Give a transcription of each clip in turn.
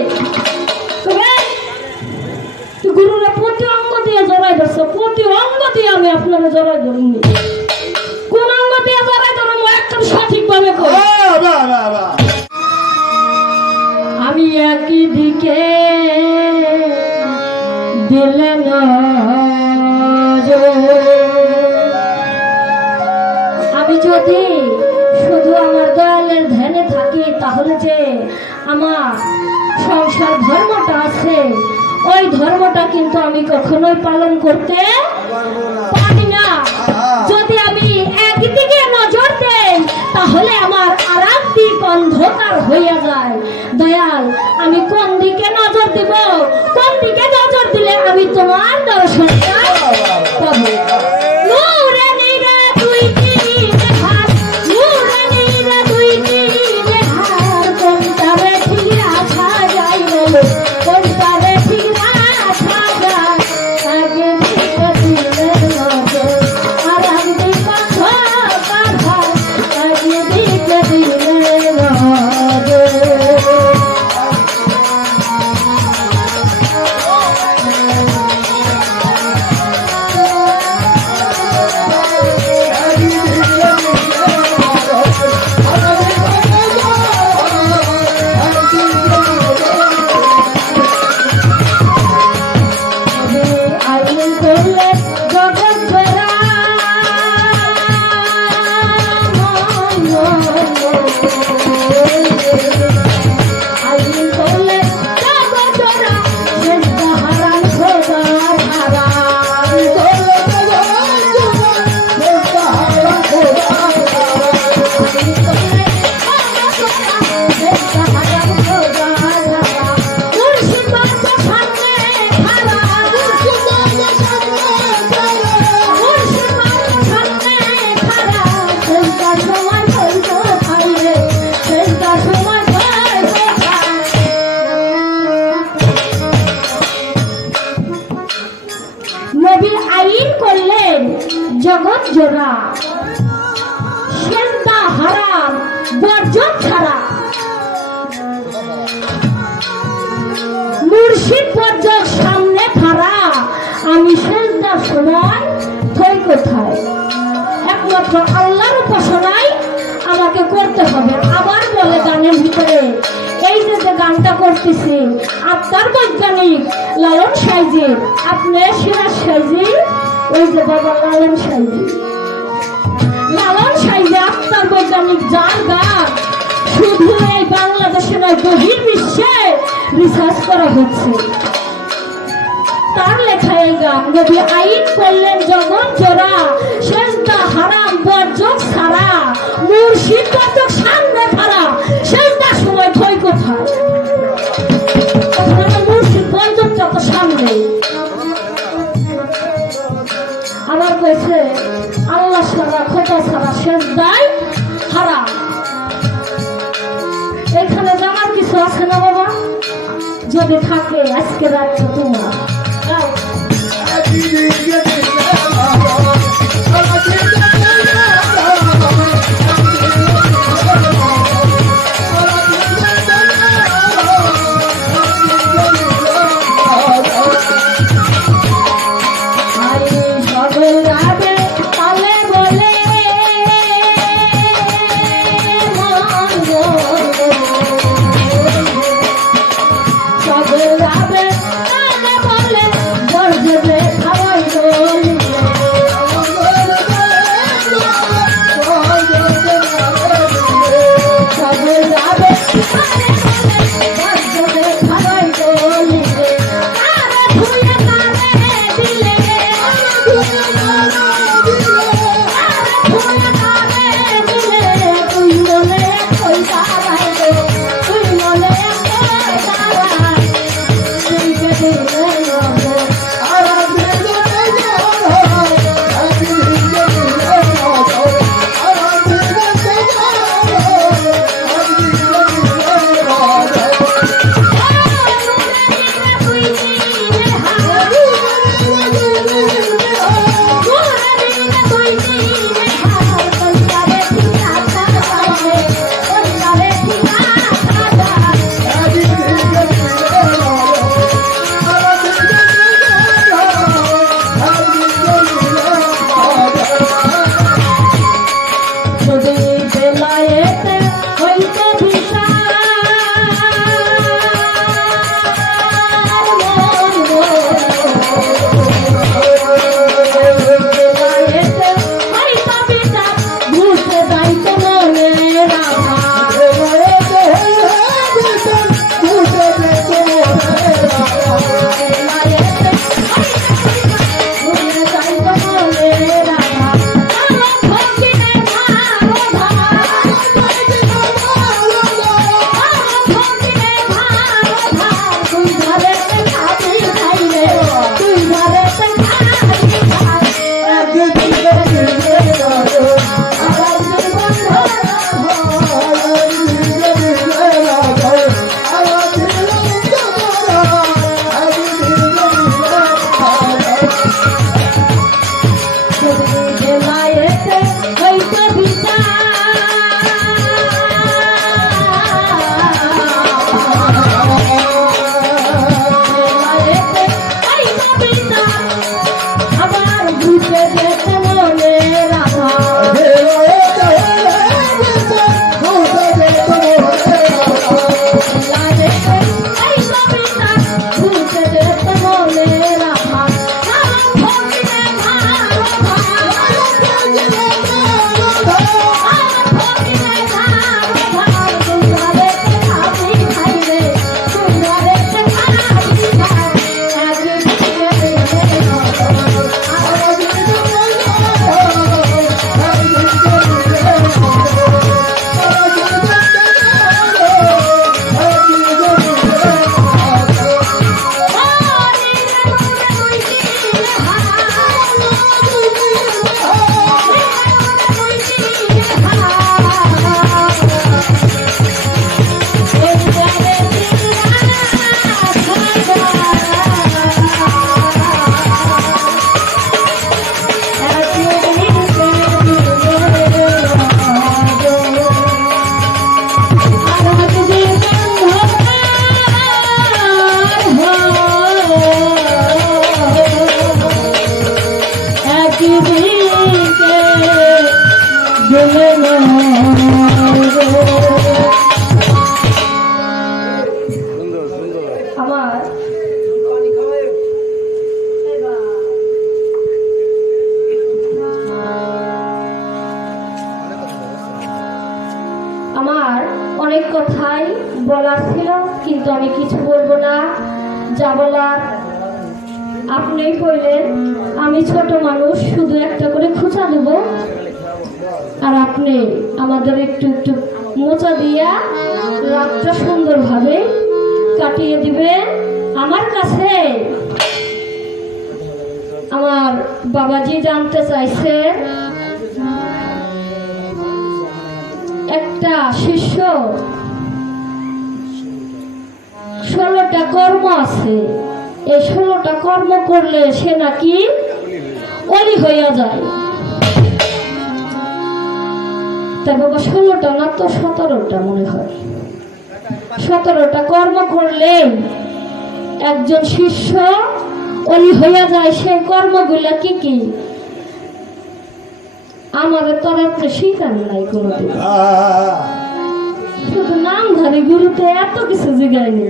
আছে গুরুরা প্রতি অঙ্গ দিয়ে জড়াই ধরছে, প্রতি অঙ্গ দিয়ে আমি আপনারা জড়াই ধরিনি। কোন অঙ্গ দিয়ে জড়াই ধরবো একদম সঠিক ভাবে আমি একই দিকে দিলেন আমি যদি শুধু আমার দয়ালের ধ্যানে থাকি তাহলে যে আমার সংসার ধর্মটা আছে ওই ধর্মটা কিন্তু আমি কখনোই পালন করতে পারি না। যদি আমি একদিকে নজর দেই তাহলে আমার আরেক দিক অন্ধকার হইয়া যায়। দয়াল আমি কোন দিকে নজর দিব, কোন দিকে নজর দিলে আমি তোমার দর্শনটা পাবো। জগৎ জোড়া সেজদা হারাম বর্জন ছাড়া মুর্শিদ বর্জন সামনে খাড়া আমি সেজদার সময় থই কোথায়? একমাত্র আল্লাহর উপাসনাই আমাকে করতে হবে। আবার বলে গানের ভিতরে এই যে গানটা করতেছি আপনার বৈজ্ঞানিক লালন সাইজি, আপনি সিরাজ সাইজি, ওই যে বাবা লালন সাইজি, লালন সাইজি আপনার বৈজ্ঞানিক যার গান শুধু এই বাংলাদেশে নয় বহির বিশ্বে রিসার্চ করা হচ্ছে। তার লেখা এই গান নবী আইন করলেন জগৎ জোড়া সেজদা হারাম বর্জন ছাড়া মুর্শিদ বর্জন সামনে খাড়া সেজদার সময় থই কোথায়? মুর্শিদ বর্জনটা তো সামনে। আবার কইছে আল্লাহ ছাড়া খোদা ছাড়া সেজদায় হারাম। এখানে জানার কিছু আছে না বাবা? যদি থাকে আজকে রাতটা তোমার অনেক কথাই বলার ছিল, কিন্তু আমি কিছু বলবো না। যা বলার আপনিই কইলেন। আমি ছোট মানুষ, শুধু একটা করে খোঁচা দেব, আর আপনি আমাদের একটু একটু মোচা দিয়া রাতটা সুন্দরভাবে কাটিয়ে দিবেন। আমার কাছে আমার বাবাজি জানতে চাইছে, একটা শিষ্য 16টা কর্ম আছে, এই 16টা কর্ম করলে সে নাকি অলি হইয়া যায়। তাই বাবা 16টা না তো 17টা মনে হয়, 17টা কর্ম করলে একজন শিষ্য অলি হইয়া যায়। সেই কর্মগুলা কি কি আমাদের তরফে শিখান নাই কোনোদিন, শুধু নামধারী গুরুতে এত কিছু জিগায়নি।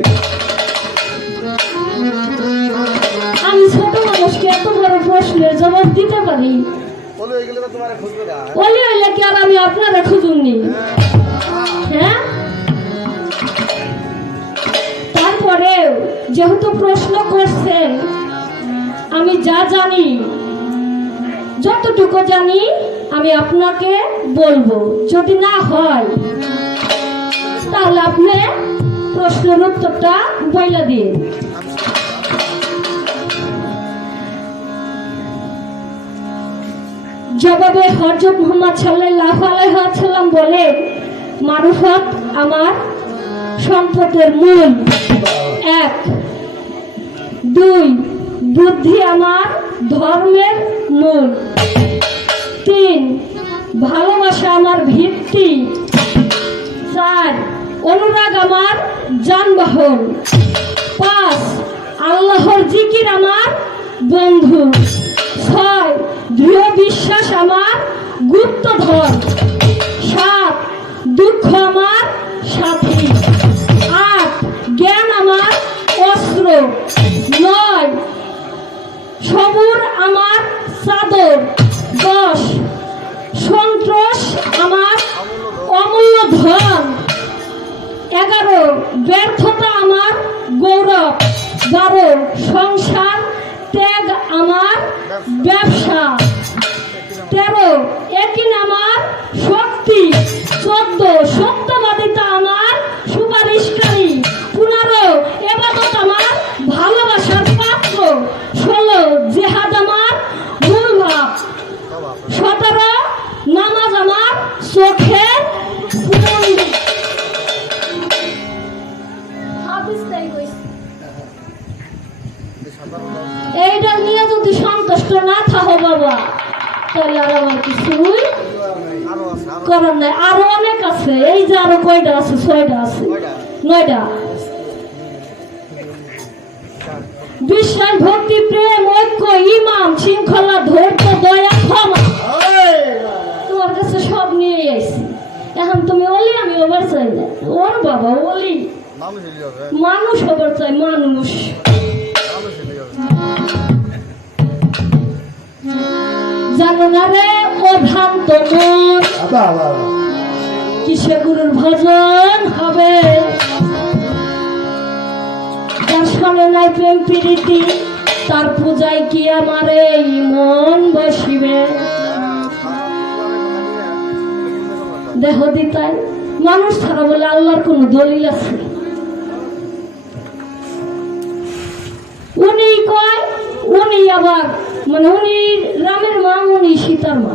আমি ছোট মানুষকে এত বড় প্রশ্নের জবাব দিতে পারি? অলি হইলে কি আর আমি আপনারা খুঁজুননি? হ্যাঁ, তারপরেও যেহেতু প্রশ্ন করছেন, আমি যা জানি, যতটুকু জানি আমি আপনাকে বলবো। যদি না হয় তাহলে আপনি প্রশ্নের উত্তরটা বইলা দিন। জবাবে হযরত মুহাম্মদ সাল্লাল্লাহু আলাইহি ওয়াসাল্লাম বলেন, মারুফাত আমার সম্পদের মূল। 1, 2 বুদ্ধি আমার ধর্মের মূল। 3 ভালোবাসা আমার ভিত্তি। 4 অনুরাগ আমার যানবাহন। 5 আল্লাহর জিকির আমার বন্ধু। 6 দৃঢ় বিশ্বাস আমার গুপ্তধন। 7 দুঃখ আমার সাথী। 8 জ্ঞান আমার অস্ত্র। 9 সবুর আমার চাদর। 10 সন্ত্রাস আমার অমূল্য ধন। 11 ব্যর্থতা আমার গৌরব। 12 সংসার ত্যাগ আমার ব্যবসা। 13 একিন আমার শক্তি। 14 সত্যবাদিতা আমার সুপারিশকারী। 15 ইবাদত আমার ভালোবাসার পাত্র। 16 জিহাদ আমার মূল ভাব। 17 নামাজ আমার চোখের পুরন। এইটা নিয়ে যদি সন্তুষ্ট না থাকো বাবা, তাহলে আর আমার কিছুই করার নাই। আরো অনেক আছে, এই যে আরো কয়টা আছে, 6টা আছে, 9টা। বিশ্বাস, ভক্তি, প্রেম, ঐক্য, ঈমান, শৃঙ্খলা, ধৈর্য, দয়া, ক্ষমা, তোমার কাছে সব নিয়ে আইছি। এখন তুমি অলি, আমি ওবার চাই না। ওর বাবা অলি মানুষ হবার চাই, মানুষ। জানো না রে ও ভ্রান্ত মন, কিসে গুরুর ভজন হবে? তার সামনে নাই প্রেম প্রীতি, তার পূজায় কি আমার এই মন বসিবে? দেহ দিতাই মানুষ ছাড়া বলে আল্লাহর কোন দলিল আছে? উনি কয়, উনি আবার মানে উনি রামের মা, উনি সীতার মা।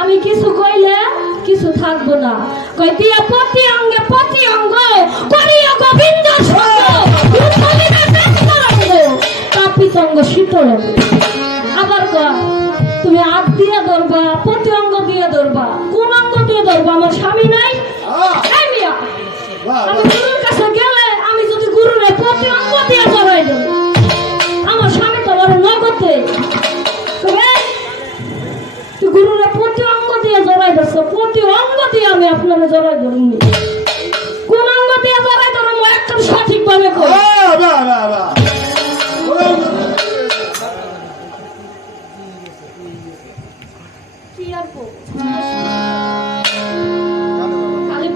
আমি কিছু কইলে কিছু থাকবো না। কই দিয়া প্রতি অঙ্গে প্রতি অঙ্গ করিয়া গোবিন্দ তাপিতঙ্গ শীতল। আবার কয় তুমি হাত দিয়ে ধরবা, প্রতি অঙ্গ দিয়ে ধরবা। কোন অঙ্গ দিয়ে ধরবা? আমার স্বামী নাই? আমি গুরুর কাছে গেলে আমি যদি গুরুর প্রতি অঙ্গ দিয়ে জড়াই দেব, আমার স্বামী তো আমার নগদে গুরুর প্রতি অঙ্গ দিয়ে জড়াই ধরছ, প্রতি অঙ্গ দিয়ে আমি আপনারা জড়াই ধরিনি। কোন অঙ্গ দিয়ে জড়াই ধরবো একদম সঠিক ভাবে কই।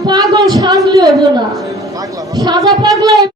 পাগল সাজলে হবো না।